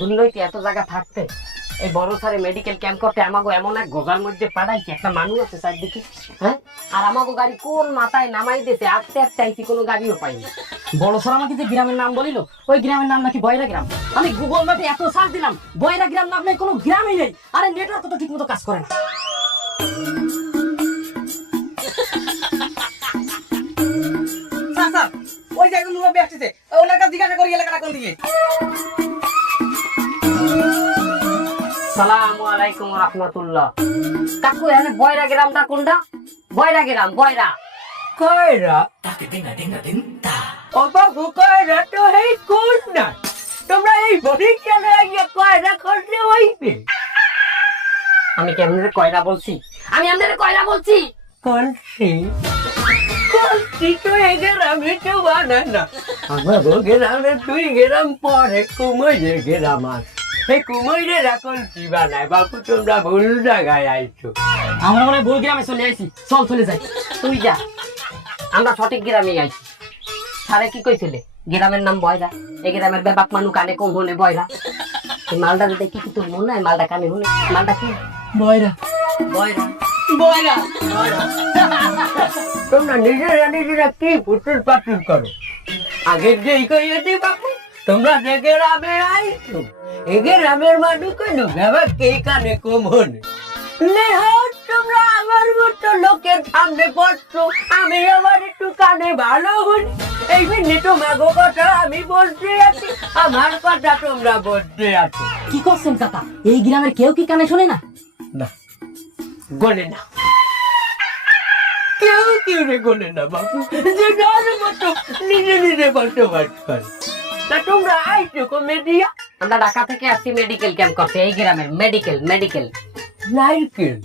দুর্নৈতি এত জায়গা থাকতে এই বড় সারে মেডিকেল ক্যাম্প করতে আমাকে এমন এক গোজার মধ্যে পাঠাইছে, একটা মানুষ আছে চারদিকে, হ্যাঁ, আর আমাকে গাড়ি কোন মাথায় নামাই দিয়েছে, আস্তে আস্তে আইছি, কোনো গাড়িও পাইনি। বড় স্যার আমাকে যে গ্রামের নাম বলিল, ওই গ্রামের নাম নাকি বয়রা গ্রাম। আমি গুগল ম্যাপে এত সার্চ দিলাম, বয়রা গ্রাম নাম নেই, কোনো গ্রামই নেই। আরে নেটওয়ার্ক তো ঠিক মতো কাজ করে না। স্যার ওই যে একজন মুরব্বী আসছে, ওনার কাছে জিজ্ঞাসা করি এলাকাটা কোন দিকে। সালামু আলাইকুম রাহমাতুল্লাহ। কাকু এখানে বয়রা গ্রামটা কোনটা? বয়রা গ্রাম, বয়রা কয়রা ও বাবু, কয়রা তো এই কোন না, তোমরা এই বরিশালে গিয়ে কয়রা করতে হইবে। আমি কি আপনাদের কয়রা বলছি? আমি আপনাদের কয়রা বলছি? কলসি কলসি তো এই গ্রামে কেউ বানায় না। আমার গ্রামে 2 গ্রাম পরে কুমৈরের গ্রাম আছে, এই কুমৈরেরা কলসি বানায়। বাবু তোমরা ভুল জায়গায় আইছো। আমরা মনে হয় ভুল গ্রামে চলে আইছি, চল চলে যাই। তুই যা, আমরা সঠিক গ্রামে আইছি। সারে কি কইছিলে? গ্রামের নাম বয়রা, এই গ্রামের ব্যাপাক মানু কানে কম হলে বয়রা। এই মালটা যদি কি তোর মনে হয় মালটা কানে হলে, মালটা কি বয়রা বয়রা বয়রা তোমরা নিজেরা কি পুতুল পাতুল করো? আগের যে কইয়াছি বাপু, তোমরা যে গ্রামে আইছো, এই গ্রামের মানুষ কইলো বাবা কে কানে কম হলে তোমরা আমার মতো লোকের সামনে পড়ছো, আমি আবার একটু কানে ভালো হলি। এই মিনিট তোমার কথা আমি বলতে আছি, আমার কথা তোমরা বলতে আছো। কি করছেন কাকা? এই গ্রামের কেউ কি কানে শোনে না? না, গলে না, কেউ রে গলে না বাবু, যে যার মতো নিজে বসবাস করে। তা তোমরা আইছো কমেডিয়া? আমরা ঢাকা থেকে আসছি মেডিকেল ক্যাম্প করতে, এই গ্রামের মেডিকেল। নারকেল,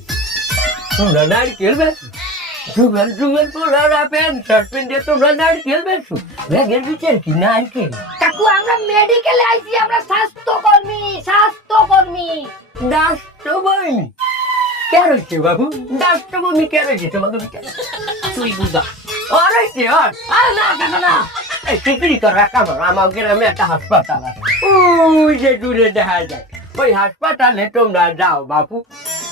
তোমরা নারকেল বেছো? যুগল পোলারা প্যান্ট শার্ট পেন্টে তোমরা নারকেল বেছো? ব্যাগের ভিতরে কি নারকেল? কাকু আমরা মেডিকেলে আইছি, আমরা স্বাস্থ্যকর্মী। ডাস্টবমি কে রয়েছে বাবু? ডাস্টবমি কে রয়েছে তোমাকে? তুই বুঝা। আরে না কাকা না, এই চিকড়ি করা কামড়। আমার গ্রামে একটা হাসপাতাল আছে, ওই যে দূরে দেখা যায়। ওই হাসপাতালে তোমরা যাও বাবু,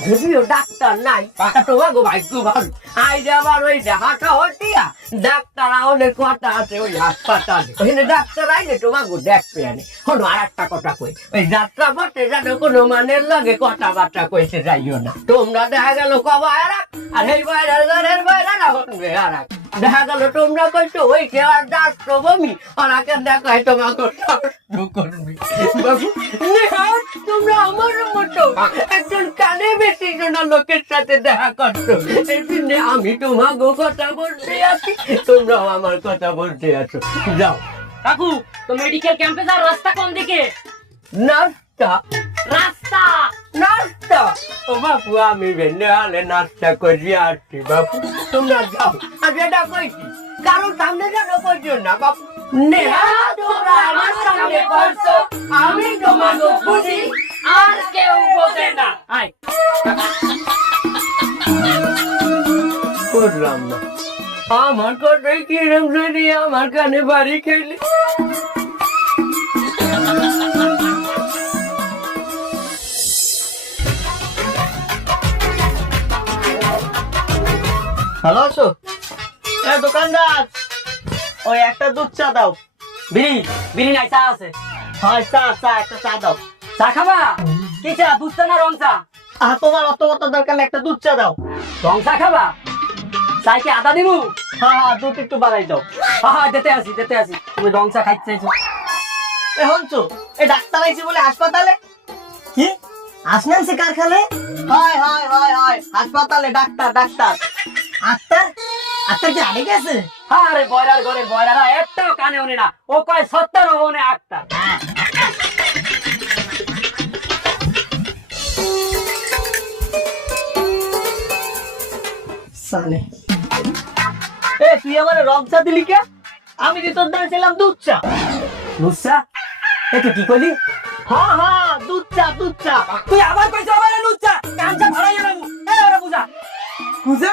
যদিও ডাক্তার নাই, তোমাকে ভাগ্য ভালো। আজ আবার ওই হাঁটা হটিয়া ডাক্তার অনেক কথা আছে ওই হাসপাতালে, ওখানে ডাক্তার আইলে তোমাকে দেখবে। আনে কোনো আর একটা কথা কই, ওই যাত্রা পথে যেন কোনো মানের লাগে কথাবার্তা কইতে যাইও না। তোমরা দেখা গেল কবা এরাক, আর এই বাইরের ঘরের বাইরে না হনবে এরাক। দেখা গেল তোমরা কইছো ওই কে আর ডাক্তারবমি, ওনাকে দেখায় তোমাকে করবি। বাবু তোমরা আমার মতো একজন কানে বেশি শোনা লোকের সাথে দেখা করছো, এই জন্য আমি তোমাকে কথা বলতে আছি, তোমরাও আমার কথা বলতে আছো। যাও কাকু, তো মেডিকেল ক্যাম্পে যাওয়ার রাস্তা কোন দিকে? নাস্তা রাস্তা নাস্তা ও বাপু, আমি ভেন্ডে হলে নাস্তা করি আসছি বাপু, তোমরা যাও। আর যেটা কইছি কারো সামনে যেন করছো না বাপু। নেহা তোমরা আমার সামনে করছো, আমি তোমাকে বুঝি, আর কেউ বোঝে না। আয় করলাম না, আমার কথাই কিরম শুনি আমার কানে বাড়ি খেলি। ভালো আছো? দোকানদার, ওই একটা দুধ চা দাও। বিড়ি নাই, চা আছে। হয় চা একটা চা দাও। চা খাবা? কি চা, দুধ চা না রং চা? তোমার অত কথা দরকার নেই, একটা দুধ চা দাও। রং চা খাবা? চাই কি আদা দিবু? হ্যাঁ দুধ একটু বাড়াই দাও। হ্যাঁ দিতে আসি। তুমি রং চা খাইতে চাইছো? হনছো এই ডাক্তার আইছে বলে হাসপাতালে? কি আসনানছে কারখানে? হয় হাসপাতালে ডাক্তার ডাক্তার কি আগে গেছে? আরে বয়রার ঘরের বয়রারা একটাও কানে ওনে না, ও কয় 70 ওনে আক্তার। সালে তুই আমার রং চা দিলি কে? আমি যে তোর দ্বারা ছিলাম দুধ চা। লুচ্চা, তুই কি করলি? হ্যাঁ দুধ চা তুই আবার কইছ আমার লুচ্চা, কাঞ্চা ধরাই এলাম। ওরা বুঝা কুজা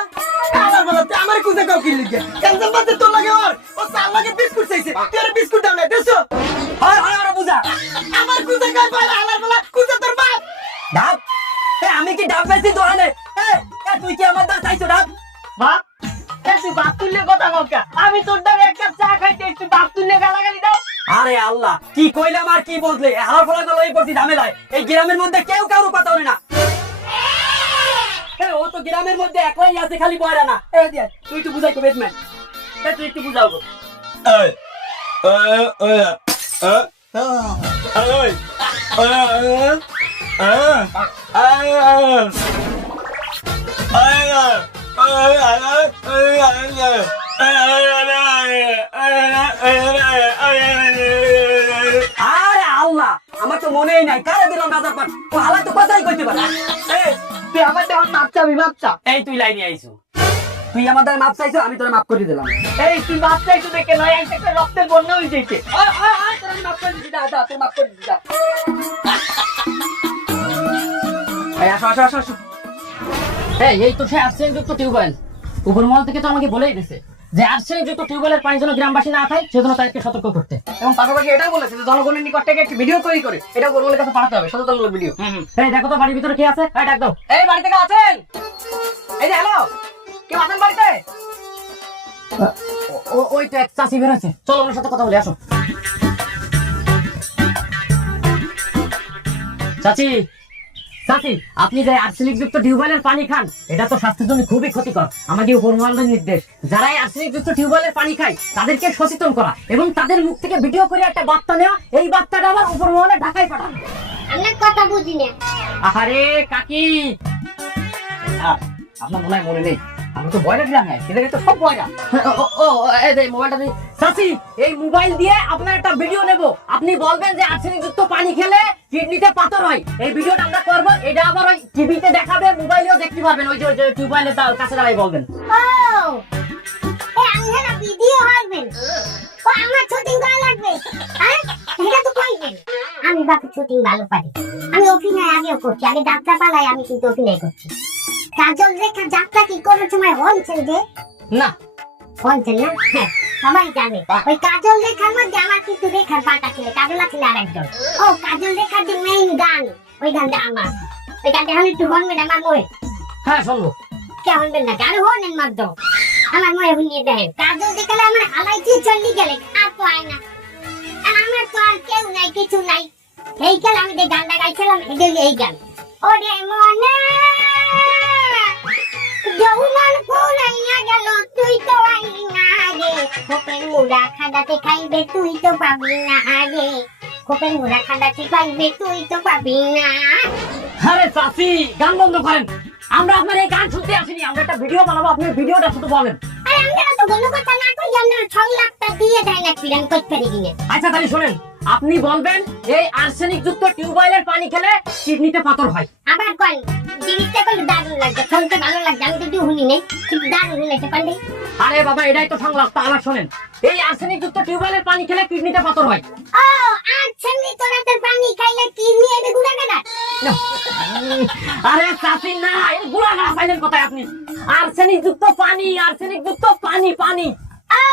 আমার বলতে আমার কুজা কাউ কি লিখে কাঞ্চন বাতে তোর লাগে আর ও চাল লাগে বিস্কুট চাইছে, তুই আর বিস্কুট দাও না দেছো। হয় ওরা বুঝা আমার কুজা কাই পায় দ্বারা এক কাপ চা খাইতে একটু বাপ তুলে গালাগালি দাও। আরে আল্লাহ, কি কইলাম আর কি বললে, হালার ফলা গেল এই পড়ছি ঝামেলায়। এই গ্রামের মধ্যে কেউ কারো কথা বলে না। ও তো গ্রামের মধ্যে একলাই আছে, খালি বয়রা না। এই দিয়া তুই একটু বুঝাই কো বেটম্যান, তুই একটু বুঝাও গো। আরে আল্লাহ, আমার তো মনেই নাই কারে দিলাম রাজার পাট। ও হালা তো কথাই কইতে পারে। তুই আমার দেওয়ার মাপ চাবি, মাপ চা। এই তুই লাইনে আইছো, তুই আমাদের মাপ চাইছো, আমি তোরে মাপ করে দিলাম। এই তুই মাপ চাইছো দেখে নয়, একটা রক্তের বন্যা হয়ে যাইছে। তোর মাপ করে দিছি, দা তোর মাপ করে দিছি। এই আসো আসো আসো আসো। এই তো সে আর্সেনিক যুক্ত টিউবওয়েল। উপর মহল থেকে তো আমাকে বলেই দিছে যে আর্সেনিক যুক্ত টিউবওয়েলের পানি যেন গ্রামবাসী না খায়, সেজন্য তাদেরকে সতর্ক করতে। এবং পাশাপাশি এটাও বলেছে যে জনগণের নিকট থেকে একটি ভিডিও তৈরি করে এটা গরমের কাছে পাঠাতে হবে, সচেতনমূলক ভিডিও। এই দেখো তো বাড়ির ভিতরে কে আছে, এই ডাক দাও। এই বাড়ি থেকে আছেন? এই যে হ্যালো, কেউ আছেন বাড়িতে? ওই তো এক চাষি বের হয়েছে, চলো ওনার সাথে কথা বলে আসো। চাচি, চাচি, আপনি যে আর্সেনিক যুক্ত টিউবওয়েলের পানি খান, এটা তো স্বাস্থ্যের জন্য খুবই ক্ষতিকর। আমাকে উপরমহলের নির্দেশ, যারা এই আর্সেনিক যুক্ত টিউবওয়েলের পানি খায় তাদেরকে সচেতন করা এবং তাদের মুখ থেকে ভিডিও করে একটা বার্তা নেওয়া। এই বার্তাটা আবার উপরমহলে ঢাকায় পাঠান। অনেক কথা বুঝি না। আরে কাকি, আপনার মনে হয় মনে নেই, আমরা তো বয়রা গ্রামে আছি, এদের তো সব বয়রা। এই যে মোবাইলটা দিই। চাচি, এই মোবাইল দিয়ে আপনার একটা ভিডিও নেব। আপনি বলবেন যে আর্সেনিক যুক্ত পানি খেলে কিডনিতে পাথর হয়। এই ভিডিওটা আমরা করব, এটা আবার ওই টিভিতে দেখাবে, মোবাইলেও দেখতে পারবেন। ওই যে টিউবওয়েলের কাছে দাঁড়াই বলবেন। ও এই আপনারা ভিডিও হারবেন, ও আমার শুটিং করা লাগবে। হ্যাঁ এটা তো কইবেন। আমি বাকি শুটিং ভালো পারি, আমি অভিনয় আগেও করছি, আগে ডাক্তার পালাই, আমি কিন্তু অভিনয় করছি। কাজল রেখা যাত্রা কি কোনো সময় হয়েছে যে? না, হয়েছে না? হ্যাঁ, সবাই জানে। ওই কাজল রেখার মধ্যে আমার কিন্তু রেখার পাটা ছিল, কাজল আছে আরেকজন। ও কাজল রেখার যে মেইন গান, ওই গানটা আমার। ওই গানটা আমি একটু শুনবেন আমার মনে? হ্যাঁ শুনবো। কে শুনবেন না? আরে হনেন মাত্র আমার মনে শুনিয়ে দেখেন। কাজল দেখালে আমার হালাই দিয়ে চল্লি গেলে আর তো আয় না। আর আমার তো আর কেউ নাই, কিছু নাই। এই কাল আমি যে গানটা গাইছিলাম, এটা এই গান। ওরে মনে যৌবন ফুরাইয়া গেল, তুই তো আইলি না রে। খোপের মুড়া খাদাতে খাইবে, তুই তো পাবি না রে। খোপের মুড়া খাদাতে খাইবে, তুই তো পাবি না। আরে চাচি, গান বন্ধ করেন। আমরা আপনার এই গান শুনতে আসিনি, আমরা একটা ভিডিও বানাবো, আপনি ভিডিওটা শুধু বলেন। আরে আমরা তো কোনো কথা না কই, আমরা সংলাপটা দিয়ে দেয় না, ফিরান করতে পারি কিনা। আচ্ছা তাহলে শুনেন, আপনি বলবেন এই আর্সেনিক যুক্ত টিউবওয়েলের পানি খেলে কিডনিতে পাথর হয়। আবার কোন জিনিসটা করলে দারুণ লাগছে, শুনতে ভালো লাগছে, আমি তো শুনি নেই, কিন্তু দারুণ শুনেছে পারলে। আরে বাবা, এটাই তো সংলাপ। তা আবার শোনেন, এই আর্সেনিক যুক্ত টিউবওয়েলের পানি খেলে কিডনিতে পাথর হয়। ও আচ্ছা, নি তোরা তোর পানি খাইলে কি নিয়ে এবে গুড়া গাড়া? আরে চাচি না, এই গুড়া গাড়া পাইলেন কোথায় আপনি? আর্সেনিক যুক্ত পানি, আর্সেনিক যুক্ত পানি, পানি। ও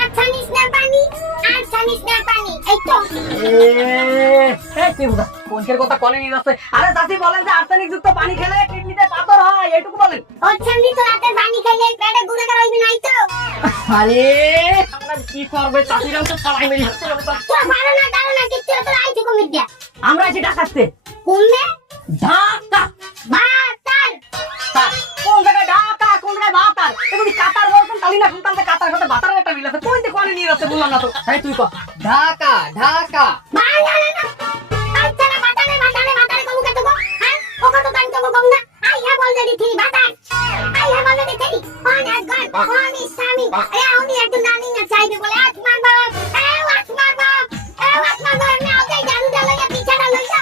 আচ্ছা, নিস না পানি, আচ্ছা নিস না পানি, এই তো। তুই বুঝা কোনকের কথা কনে নিয়ে যাচ্ছে। আরে চাচি বলেন যে আর্সেনিক যুক্ত পানি খেলে কিডনিতে পাথর হয়, এইটুকু বলেন। আচ্ছা, নি তোরা তোর পানি খাইলে পেটে গুড়া গাড়া হইবে নাই তো? আরে আমরা কি করবে, চাচিরাও তো সবাই মিলে হাসতে হবে। তোরা ভালো না দারুণ না কিচ্ছু, তোরা আইছো কমিট দিয়া। আমরা এসে ডাকাতে কোনে ঢাকা বাতার কোন জায়গায় ঢাকা, কোন জায়গায় বাতার। এগুলি কাতার বলছেন, তাহলে না শুনতাম যে কাতার সাথে বাতারের একটা মিল আছে। তুই তো কোনে নিয়ে যাচ্ছে বললাম না তো। তাই তুই কর ঢাকা, ঢাকা। বাংলা না আচ্ছা না, বাতারে বাতারে বাতারে কমু কত গো? হ্যাঁ ও কত টাইম তো কম না। আই হ্যাভ অলরেডি থ্রি বাতার, I have already three on has gone on is coming. এ উনি একটু নানি না চাইবে বলে আজ মার বাপ, এ ওয়াচ মার বাপ, এ ওয়াচ মার বাপ, না ওকে জানু লইয়া পিছাটা লইয়া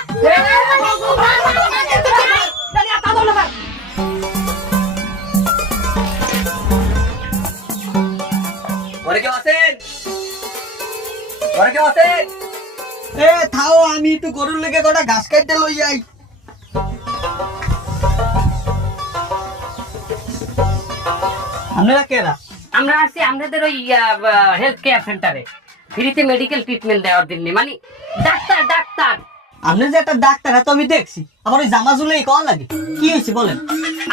ঘরে কেউ আছেন? ঘরে কেউ আছেন? এ থাও, আমি একটু গরুর লেগে কটা ঘাস কাটতে লই যাই। আপনারা কেরা? আমরা আসছি আমাদের ওই হেলথ কেয়ার সেন্টারে ফ্রিতে মেডিকেল ট্রিটমেন্ট দেওয়ার জন্য। মানে ডাক্তার ডাক্তার আপনি যে একটা ডাক্তার, তো আমি দেখছি, আবার ওই জামা জুলেই কওয়া লাগে। কি হয়েছে বলেন?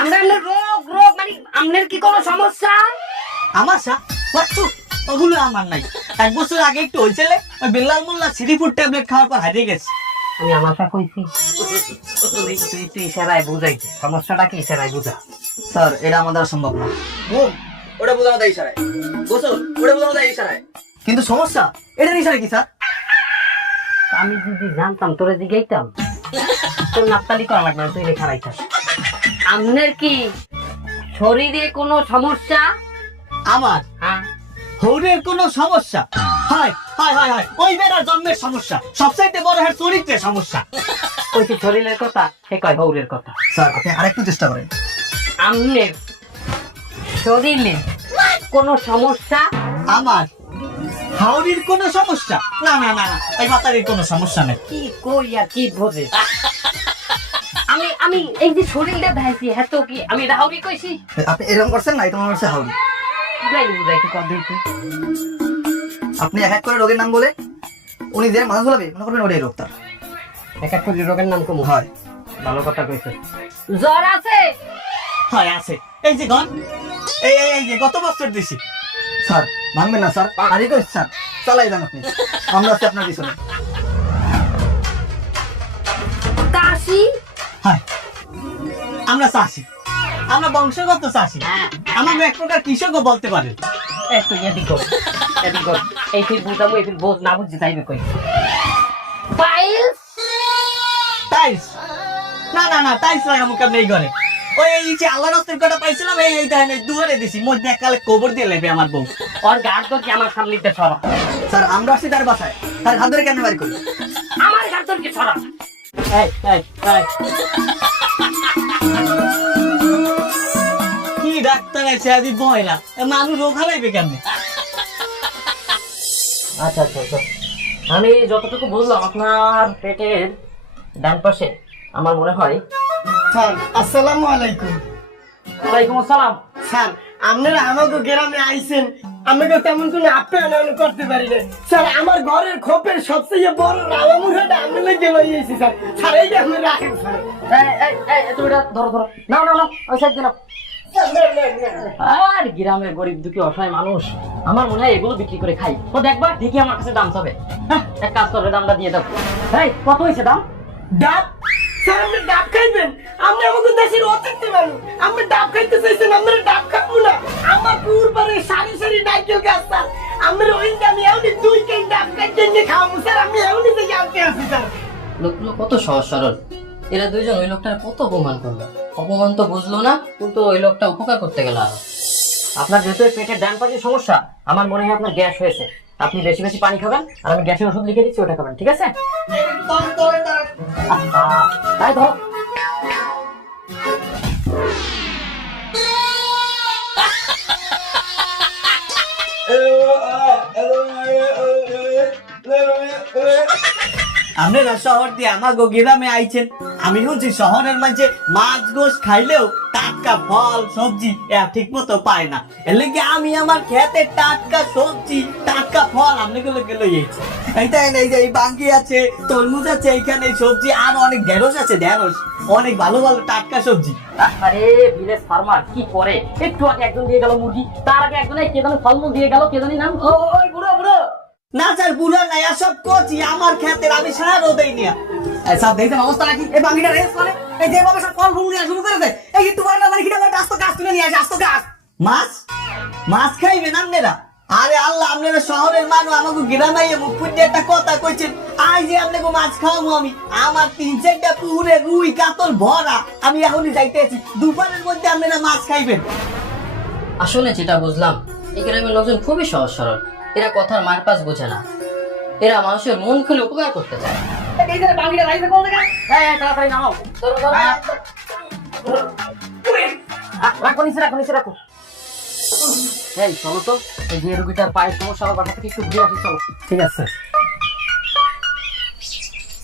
আমরা আপনার রোগ রোগ মানে আপনার কি কোনো সমস্যা? আমার সা বাচ্চু ওগুলো আমার নাই। 1 বছর আগে একটু হয়েছিল, ওই বিল্লাল মোল্লা সিরিফুড ট্যাবলেট খাওয়ার পর হারিয়ে গেছে। আমি আমাকে কইছি তুই ইশারায় বুঝাইছি, সমস্যাটা কি ইশারায় বুঝা। স্যার এটা আমাদের সম্ভব না। ওটা বোঝানো দেয় ইশারায়, গোসল ওটা বোঝানো দেয় ইশারায়। কিন্তু সমস্যা এটা ইশারা কি স্যার? আমি যদি জানতাম তোরে জিগাইতাম, তোর নাপতালি করা লাগবে না, তুই লেখা রাইতাম। আপনার কি শরীরে কোনো সমস্যা? আমার হ্যাঁ, হৌরের কোনো সমস্যা? হায় হায় হায় হায়, ওই বেটার জন্মের সমস্যা, সবচাইতে বড় হ্যাঁ চরিত্রের সমস্যা। কইছি শরীরের কথা, সে কয় হৌরের কথা। স্যার আপনি আরেকটু চেষ্টা করেন। আপনার শরীরে কোনো সমস্যা? আমার হাওড়ির কোনো সমস্যা? না না না না, এই মাতারির কোনো সমস্যা নেই। কি কই আর কি বোঝে? আমি আমি এই যে শরীরটা দেখাইছি, হ্যাঁ তো কি আমি রাহুরি কইছি? আপনি এরকম করছেন না, এটা মনে হচ্ছে হাওড়ি। বুঝাইলি বুঝাইতে কর দিতে। আপনি এক এক করে রোগের নাম বলে উনি যে মাথা ঝোলাবে মনে করবেন ওটাই রোগ তার। এক এক করে রোগের নাম কমু। হয় ভালো কথা কইছে। জ্বর আছে? হয় আছে। এই যে গন, এই যে গত বছর দিছি। স্যার ভাঙবেন না স্যার, আরে কই স্যার, চালাই যান আপনি, আমরা আছি আপনার পিছনে। কাশি? হয় আমরা চাষি, আমরা বংশগত চাষি, আমাকে এক প্রকার কৃষকও বলতে পারেন। এই তুই এদিক কর, এদিক কর। এই তুই বুঝাবো, এই তুই বোঝ না বুঝছি তাইবে কই। পাইলস? টাইলস? না না না, টাইলস লাগাবো কেমন এই ঘরে? ওই এই যে আল্লাহ রাস্তার কটা পাইছিলাম, এইটা এনে দুয়ারে দিছি, মধ্যে এককালে কবর দিয়ে লেবে আমার বউ। ওর গাড় তোর কি আমার সামনে দিয়ে সরা? স্যার আমরা আসছি তার বাসায়, তার হাত ধরে কেমন বাড়ি করি? আমার গাড় তোর কি সরা? এই এই এই কি ডাক্তার আছে আদি বয়লা, মানুষ রোগ হারাইবে কেমনে? আচ্ছা আচ্ছা আচ্ছা, আমি যতটুকু বুঝলাম আপনার পেটের ডান পাশে আমার মনে হয়। স্যার আসসালামু আলাইকুম। ওয়ালাইকুম আসসালাম। স্যার আপনারা আমাকে গ্রামে আইছেন, আমাকে তেমন কোনো আপ্যায়ন করতে পারি না। স্যার আমার ঘরের খোপের সবচেয়ে বড় রামামুড়াটা আমি লেগে লইয়েছি স্যার। স্যার এইটা আপনি রাখেন স্যার। তুমি এটা ধরো ধরো, নাও নাও নাও, ওই সাইড দিলাম। আর গ্রামের গরিব দুঃখী অসহায় মানুষ, আমার মনে হয় এগুলো বিক্রি করে খাই। তো দেখবা ঠিকই আমার কাছে দাম হবে। হ্যাঁ, এক কাজ করবে, দামটা দিয়ে দাও। এই কত হয়েছে দাম? ডাব? স্যার আপনি ডাব খাইবেন? আপনি আমাকে দেশের অতিথি মানুষ, আপনি ডাব খাইতে চাইছেন, আপনারা ডাব খাবো না? আমার পুর পারে সারি সারি নারকেল গাছ স্যার, আমরা ওই আমি এমনি 2 কেজি ডাব খাইতে নিয়ে খাবো স্যার। আমি এমনি থেকে আনতে আসি স্যার। লোকগুলো কত সহজ সরল, এরা দুইজন ওই লোকটার কত অপমান করলো। অপমান তো বুঝলো না, কিন্তু ওই লোকটা উপকার করতে গেল আরো। আপনার যেহেতু পেটের ডান পাশের সমস্যা, আমার মনে হয় আপনার গ্যাস হয়েছে। আপনি বেশি বেশি পানি খাবেন, আর আমি গ্যাসের ওষুধ লিখে দিচ্ছি, ওটা খাবেন, ঠিক আছে? তাই ধরো। আপনারা শহর দিয়ে আমাগো গ্রামে আইছেন, আমি শুনছি শহরের মাঝে মাছ গোশ খাইলেও টাটকা ফল সবজি ঠিক মতো পায় না। এর লেগে আমি আমার খেতে টাটকা সবজি টাটকা ফল আপনি গুলো লইয়েছি। এইটা এই যে এই বাঙ্গি আছে, তরমুজ আছে, এইখানে সবজি আর অনেক ঢেঁড়স আছে, ঢেঁড়স অনেক ভালো ভালো টাটকা সবজি। আরে ভিলেজ ফার্মার কি করে, একটু আগে একজন দিয়ে গেল মুরগি, তার আগে একজন কে জানি ফলমূল দিয়ে গেল, কে জানি নাম। ওই বুড়ো বুড়ো না স্যার, বুড়ো নাই, সব কচি আমার খেতের, আমি সারা রোদেই নিয়া। সব দেখছেন অবস্থা নাকি? এই বাঙ্গিটা রেস করে এই যেভাবে সব ফল ফুল নিয়ে শুরু করেছে, এই কিন্তু বলে না কিটা আস্ত গাছ তুলে নিয়ে আসে, আস্ত গাছ। মাছ মাছ খাইবেন আপনারা? আরে আল্লাহ, আপনারা শহরের মানুষ, আমাকে গ্রামে মুখ ফুটে একটা কথা কইছেন, আই যে আপনাকে মাছ খাওয়াবো আমি, আমার 3-4টা পুকুরে রুই কাতল ভরা, আমি এখনই যাইতেছি, দুপুরের মধ্যে আপনারা মাছ খাইবেন। আসলে যেটা বুঝলাম, এই গ্রামের লোকজন খুবই সহজ সরল, এরা কথার মারপাস বোঝে না, এরা মানুষের মন খুলে উপকার করতে চায়। তাড়াতাড়ি নামাও, ধরো, ধরো। রাখো নিচে, রাখো নিচে, রাখো। এই চলো তো, এই যে রুগীটার পায়ের সমস্যা, আমার বাসা থেকে একটু ঘুরে আসি, চলো। ঠিক আছে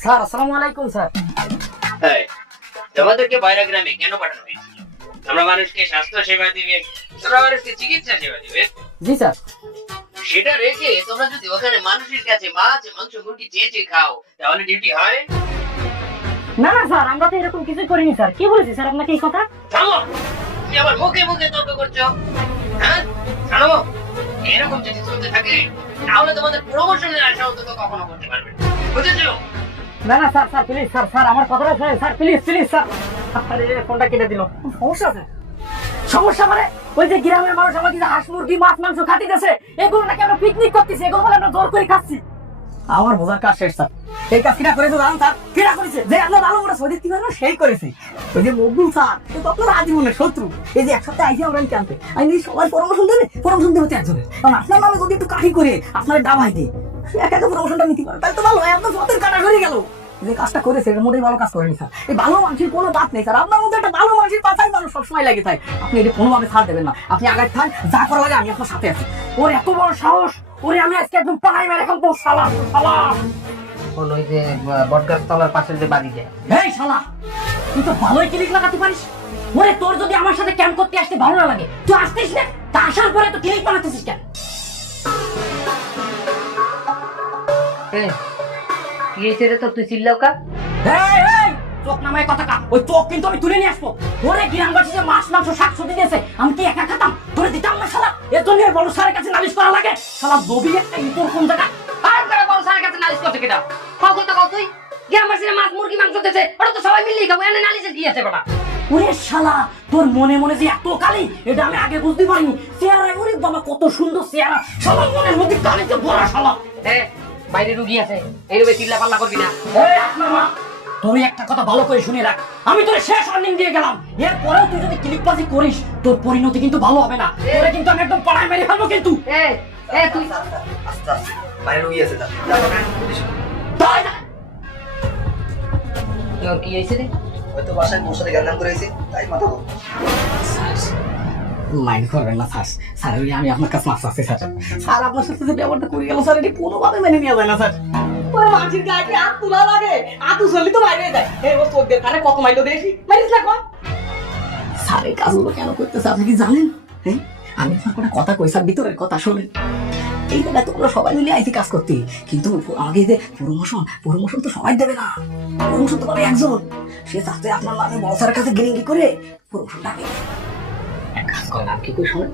স্যার। আসসালামু আলাইকুম স্যার। তোমাদেরকে বাইরে গ্রামে কেন পাঠানো হয়েছে? আমরা মানুষকে স্বাস্থ্য সেবা দিবে, তোমরা মানুষকে চিকিৎসা সেবা দিবে, জি স্যার। সেটা রেখে তোমরা যদি ওখানে মানুষের কাছে মাছ মাংস মুরগি চেয়ে খাও, তাহলে ডিউটি হয়? না না স্যার, আমরা তো এরকম কিছু করিনি স্যার। কি বলেছি স্যার আপনাকে এই কথা? থামো, তুমি আমার মুখে মুখে তর্ক করছো। হ্যাঁ থামো, এরকম যদি চলতে থাকে তাহলে তোমাদের প্রমোশনের আশা অন্তত কখনো করতে পারবে না। বুঝেছো? না না sir sir please sir sir আমার কথাটা শুনেন স্যার প্লিজ প্লিজ স্যার। আরে ফোনটা কেটে দিল। সমস্যা আছে? সমস্যা মানে ওই যে গ্রামের মানুষ আমাকে যে হাঁস মুরগি মাছ মাংস খাতিতেছে, এগুলো নাকি আমরা পিকনিক করতেছি, এগুলো বলে আমরা জোর করে খাচ্ছি। আমার বোঝার কাজ শেষ স্যার। এই কাজ কিনা করেছে জানেন স্যার? কিনা করেছে যে আপনার ভালো মোটা সৈদিক কি করবে সেই করেছে। ওই যে মকবুল স্যার সে তো আপনার আজীবনের শত্রু। এই যে এক সপ্তাহে আইসি আমরা জানতে আমি যদি সবার পরামর্শ দেবে পরামর্শ দেবো একজনের, কারণ আপনার নামে যদি একটু কাঠি করে আপনার ডাবাই দিই সে একা একা পরামর্শনটা নিতে পারে, তাহলে তো ভালো হয়। আপনার পথের কাটা হয়ে গেল। যে কাজটা করেছে এটা মোটেই ভালো কাজ করেনি স্যার। এই ভালো মানুষের কোনো বাদ নেই স্যার। আপনার মধ্যে একটা ভালো মানুষের পাতাই মানুষ সবসময় লাগে থাকে। আপনি এটা কোনোভাবে ছাড় দেবেন না। আপনি আগে থাক, যা করা লাগে আমি আপনার সাথে আছি। ওর এত বড় সাহস, ওরে আমি আজকে একদম পাড়াই মেরে এখন তো সালাম সালাম। ওই যে বটগাছ তলার পাশের যে বাড়ি যায়, এই শালা তুই তো ভালোই ক্লিক লাগাতে পারিস। ওরে তোর যদি আমার সাথে ক্যাম্প করতে আসতে ভালো না লাগে তুই আসতিস না, তা আসার পরে তো ক্লিক বানাতেছিস কেন? কি হয়েছে রে তোর, তুই চিল্লাও কা? চোখ নামায় কথা কা, ওই চোখ কিন্তু আমি তুলে নিয়ে আসবো। ওরে গ্রামবাসী যে মাছ মাংস শাকসবজি দিয়েছে আমি কি একা খেতাম? তোরে দিতাম না শালা। এর জন্য বড় স্যারের কাছে নালিশ করা লাগে। শালা দবি একটা ইতর কোন জায়গা আর করে বড় স্যারের কাছে নালিশ করতে কেটা? কত কত তুই গ্রামবাসীরা মাছ মুরগি মাংস দিয়েছে, ওটা তো সবাই মিলেই খাবো, এনে নালিশে কি আছে বড়া? ওরে শালা তোর মনে মনে যে এত কালি এটা আমি আগে বুঝতে পারিনি। চেহারা ওরে বাবা কত সুন্দর চেহারা, শালা মনের মধ্যে কালিতে ভরা শালা। বাইরে রুগী আছে, এইভাবে চিল্লা পাল্লা করবি না। তোর একটা কথা ভালো করে শুনে রাখ, আমি তোর শেষ ওয়ার্নিং দিয়ে গেলাম। এরপরেও তুই যদি ক্লিকবাজি করিস তোর পরিণতি কিন্তু ভালো হবে না। তোরে কিন্তু আমি একদম পাড়ায় মেরে ফেলবো কিন্তু। তুই আস্তে আস্তে বাইরে রুই আছে স্যার। কি হয়েছে রে? হয়তো বাসায় মোর সাথে গান করেছি তাই মাথা গরম। মাইন্ড করবেন না স্যার। স্যার আমি আপনার কাছে মাছ আছে স্যার। স্যার আপনার সাথে যে ব্যাপারটা করে গেল স্যার, এটি কোনোভাবে মেনে নেওয়া যায় না স্যার। ওই মাঝির গায়ে কি হাত তোলা লাগে? হাত উছলি তো বাইরে যায়। এই ও চোখ দিয়ে কানে কত মাইলো দেখি মারিস না কর। স্যার এই কাজগুলো কেন করতেছে আপনি কি জানেন? হ্যাঁ আমি আপনার কোনো কথা কই স্যার, ভিতরের কথা শোনেন। এই জায়গায় তোমরা সবাই মিলে আইসি কাজ করতে, কিন্তু আগে যে প্রমোশন তো সবাই দেবে না। প্রমোশন তো পাবে একজন। সে চাচ্ছে আপনার নামে বড় স্যারের কাছে গিরিঙ্গি করে প্রমোশন ডাকে। এক কাজ করেন, আপনি কই শোনেন,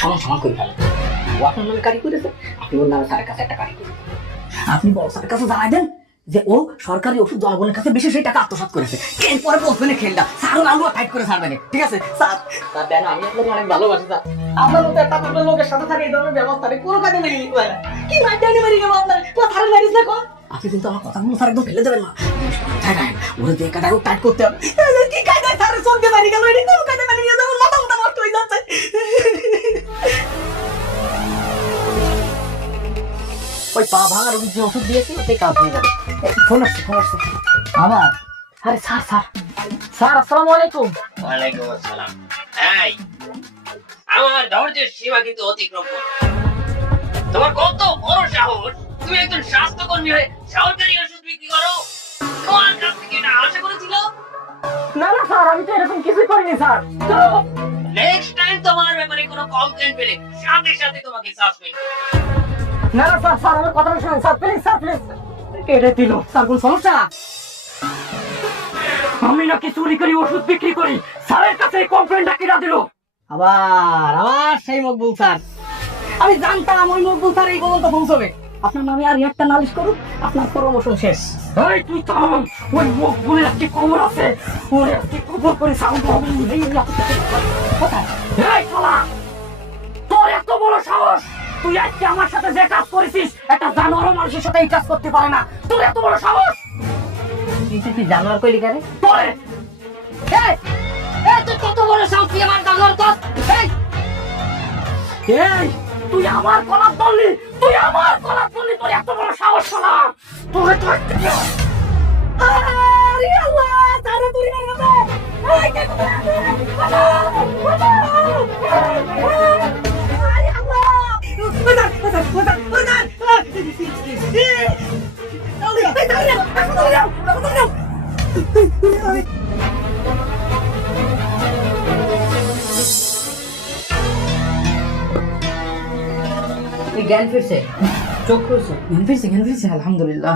সমান সমান করে ফেলেন। ও আপনার নামে কারি করেছে, আপনি ওর নামে স্যারের কাছে একটা কারি করেন। আপনি বড় স্যারের কাছে জানাই দেন যে ও সরকারি ওষুধ জনগণের কাছে বেশি সেই টাকা আত্মসাৎ করেছে। এরপরে বলবেন খেলটা স্যার আলুয়া টাইট করে ছাড়বেন। ঠিক আছে স্যার? স্যার দেন, আমি আপনাকে অনেক ভালোবাসি স্যার। আপনার মতো একটা আপনার লোকের সাথে থাকে এই ধরনের ব্যবস্থা নেই, কোনো কাজে মেনে নিতে পারে না। কি মাইটানি মেরে গেল আপনার, তো থারে মারিস না কর। আপনি কিন্তু আমার কথাগুলো স্যার একদম ফেলে দেবেন না। ওরা যে কাটাকে টাইট করতে হবে। কি কায়দায় স্যারের চোখে মারি গেল, এটি কোন কাজে মেনে নিয়ে যাবো? মাথা মাথা নষ্ট হয়ে যাচ্ছে। ওই পা ভাঙার রোগীর যে ওষুধ দিয়েছি ওটাই কাজ হয়ে যাবে। ফোন আসছে আবার। আরে স্যার স্যার স্যার আসসালামু আলাইকুম। ওয়ালাইকুম আসসালাম। এই আমার ধৈর্যের সীমা কিন্তু অতিক্রম করছো। তোমার কত বড় সাহস, তুমি একজন স্বাস্থ্যকর্মী হয়ে সরকারি ওষুধ বিক্রি করো? তোমার কাছ থেকে এটা আশা করেছিল? না না স্যার, আমি তো এরকম কিছুই করিনি স্যার। নেক্সট টাইম তোমার ব্যাপারে কোনো কমপ্লেইন পেলে সাথে সাথে তোমাকে সাসপেন্ড। না না স্যার স্যার আমার কথাটা শুনুন স্যার, প্লিজ স্যার প্লিজ। কেটে দিল স্যার, কোন সমস্যা? আমি নাকি চুরি করি ওষুধ বিক্রি করি, স্যারের কাছে কমপ্লেন্টটা কিনা দিল। আবার সেই মকবুল স্যার। আমি জানতাম ওই মকবুল স্যার এই পর্যন্ত পৌঁছবে। আপনার নামে আর একটা নালিশ করুন, আপনার প্রমোশন শেষ। এই তুই থাম, ওই মকবুলের একটি খবর আছে, ওর একটি খবর করে সাউন্ড হবে। এই শালা তোর এত বড় সাহস, তুই আজকে আমার সাথে যে কাজ করেছিস একটা জানোয়ার মানুষের সাথে এই কাজ করতে পারে না। তোর এত বড় সাহস, তুই জানোয়ার কইলি কেন? তোরে তুই কত বড় সাহস, তুই আমার জানোয়ার কর। তুই আমার কলার ধরলি, তোর এত বড় সাহস শালা। তোরে তো আরে আল্লাহ, তারে তুই না রে। এই কে করে? আরে আল্লাহ, জ্ঞান ফিরছে, চোখ খুলছে, জ্ঞান ফিরছে আলহামদুলিল্লাহ।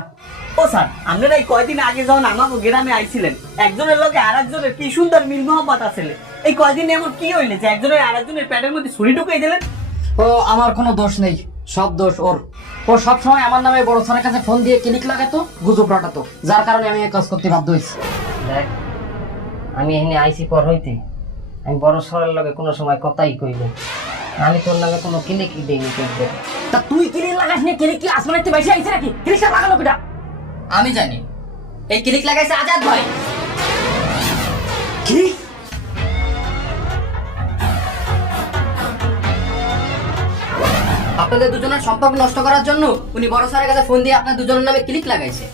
ও স্যার, আপনারা এই কয়দিন আগে যখন আমাকে গ্রামে আইছিলেন, একজনের লোকে আর একজনের কি সুন্দর মিল মোহাম্মত আছে। এই কয়দিন এমন কি হইলে যে একজনের আর একজনের প্যাটের মধ্যে ছুরি ঢুকিয়ে দিলেন? ও আমার কোনো দোষ নেই, সব দোষ ওর। ও সবসময় আমার নামে বড় স্যারের কাছে ফোন দিয়ে ক্লিক লাগাতো, গুজব রটাতো, যার কারণে আমি এই কাজ করতে বাধ্য হয়েছি। দেখ, আমি এখানে আইসি পর হইতে আমি বড় সরের লগে কোনো সময় কথাই কইব না। আমি তোর নামে কোনো ক্লিকই দেইনি করতে। তা তুই ক্লিক লাগাস নি, ক্লিক কি আসমানের চেয়ে বেশি আইছে নাকি? ক্লিকটা লাগালো কিটা? আমি জানি এই ক্লিক লাগাইছে আজাদ ভাই। কি? আপনাদের দুজনের সম্পর্ক নষ্ট করার জন্য উনি বড় স্যারের কাছে ফোন দিয়ে আপনার দুজনের নামে ক্লিক লাগাইছে।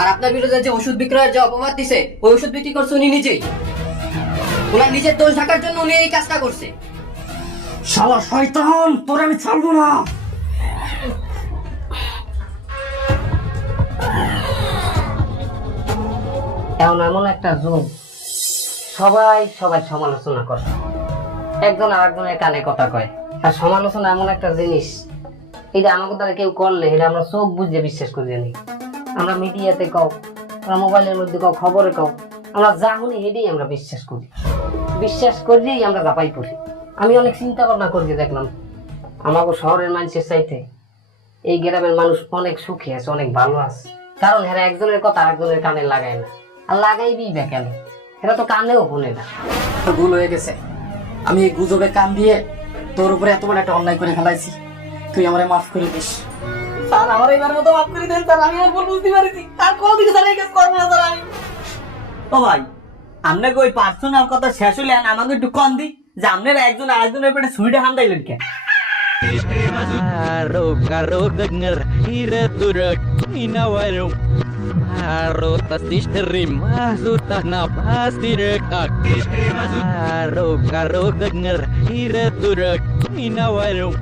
আর আপনার বিরুদ্ধে যে ওষুধ বিক্রয়ের যে অপবাদ দিছে, ওই ওষুধ বিক্রি করছে উনি নিজেই। ওনার নিজের দোষ ঢাকার জন্য উনি এই কাজটা করছে। শালা শয়তান, তোর আমি ছাড়বো না। এখন এমন একটা যুগ, সবাই সবাই সমালোচনা করে, একজন আরেকজনের কানে কথা কয়। আর সমালোচনা এমন একটা জিনিস, এটা আমাকে দ্বারা কেউ করলে এটা আমরা চোখ বুঝে বিশ্বাস করি জানি। আমরা মিডিয়াতে কও, আমরা মোবাইলের মধ্যে কও, খবরে কও, আমরা যা শুনি এটাই আমরা বিশ্বাস করি। বিশ্বাস করিয়েই আমরা জাপাই পড়ি। আমি অনেক চিন্তা ভাবনা করি, দেখলাম আমাকে শহরের মানুষের চাইতে এই গ্রামের মানুষ অনেক সুখী আছে, অনেক ভালো আছে। কারণ এরা একজনের কথা আরেকজনের কানে লাগায় না, আর লাগাইবি বা কেন, এরা তো কানেও শোনে না। ভুল হয়ে গেছে, আমি এই গুজবে কান দিয়ে তোর উপরে এত বড় একটা অন্যায় করে ফেলাইছি। তুই আমারে মাফ করে দিস স্যার, আমার এবার মতো মাফ করে দেন স্যার। আমি আর ভুল বুঝতে পারিনি, আর কোনোদিন স্যার এই কাজ করবো না স্যার। আমি ও ভাই, আপনাকে ওই পার্সোনাল কথা শেষ হলে আমাকে একটু কম দি যে আপনারা একজন আরেকজনের পেটে সুইটে হান দিলেন কেন? Haro karo denger ira turut inawarung Haro tastis terima sudah napas direkak Haro karo denger ira turut inawarung